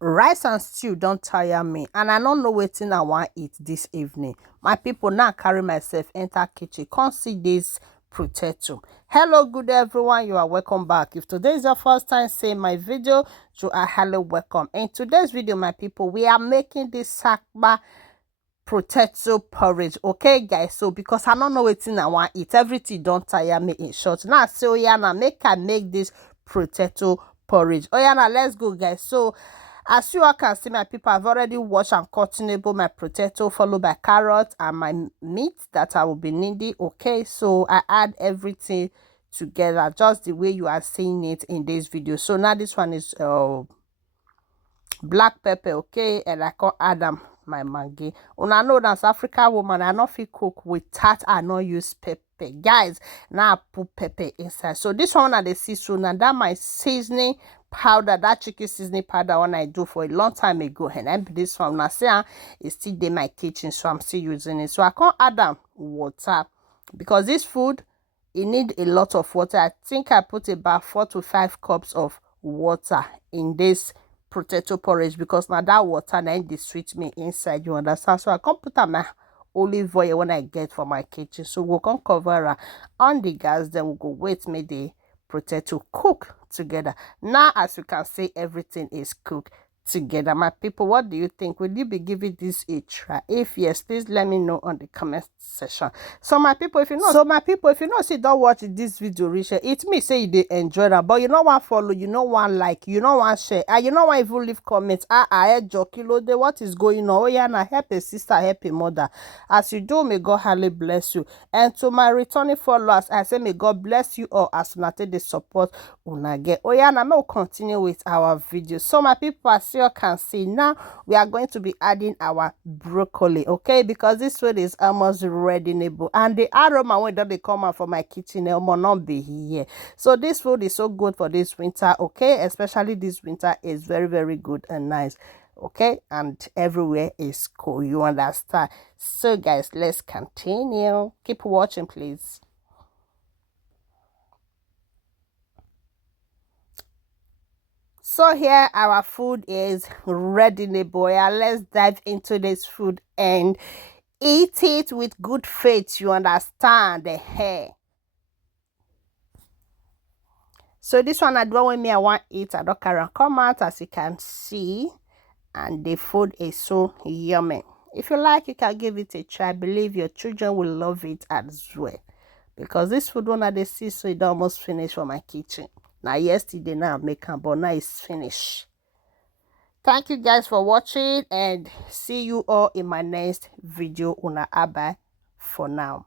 Rice and stew don't tire me, and I don't know wetin I want eat this evening. My people, now carry myself enter kitchen come see this potato. Hello good everyone, you are welcome back. If today is your first time seeing my video, you are highly welcome. In today's video, my people, we are making this sakpa potato porridge. Okay guys, so because I don't know wetin I want eat, everything don't tire me. In short, now so yeah, now make this potato porridge. Oh yeah, now let's go guys. So as you all can see, my people, I've already washed and cutting my potato, followed by carrot and my meat that I will be needing. Okay, so I add everything together just the way you are seeing it in this video. So now this one is black pepper, okay, and I can add my maggi. Una know that African woman, I not fit cook with that. I not use pepper. Guys, now I put pepper inside. So this one at the season, and that my seasoning powder, that chicken seasoning powder one I do for a long time ago. And then this one now say it's still in my kitchen, so I'm still using it. So I can't add water because this food it need a lot of water. I think I put about 4 to 5 cups of water in this potato porridge because now that water now they sweet me inside, you understand? So I can't put my olive oil when I get from my kitchen. So we can cover on the gas, then we'll go wait me the potato cook together. Now as you can see, everything is cooked together. My people, what do you think? Will you be giving this a try? If yes, please let me know on the comment section. So my people, if you know see don't watch this video reach it me say you enjoy that, but you know what follow, you know one like, you know one share, and you know one even leave comments. Kilo de what is going on? Oh yeah, now help a sister, help a mother. As you do, may God highly bless you. And to my returning followers, I say may God bless you all as una take the support una get. Oh yeah, now we'll continue with our video. So my people, as you can see now, we are going to be adding our broccoli, okay, because this food is almost ready, and the aroma when they come out from my kitchen it will not be here. So this food is so good for this winter, okay, especially this winter is very, very good and nice, okay, and everywhere is cool, you understand? So guys, let's continue. Keep watching, please. So here our food is ready, boy. Let's dive into this food and eat it with good faith, you understand? Hey. So this one I don't want me, I want it. I don't carry come out as you can see. And the food is so yummy. If you like, you can give it a try. I believe your children will love it as well. Because this food one they see, so it almost finished for my kitchen. Now yesterday now I make but now it's finished. Thank you guys for watching and see you all in my next video. Una bye for now.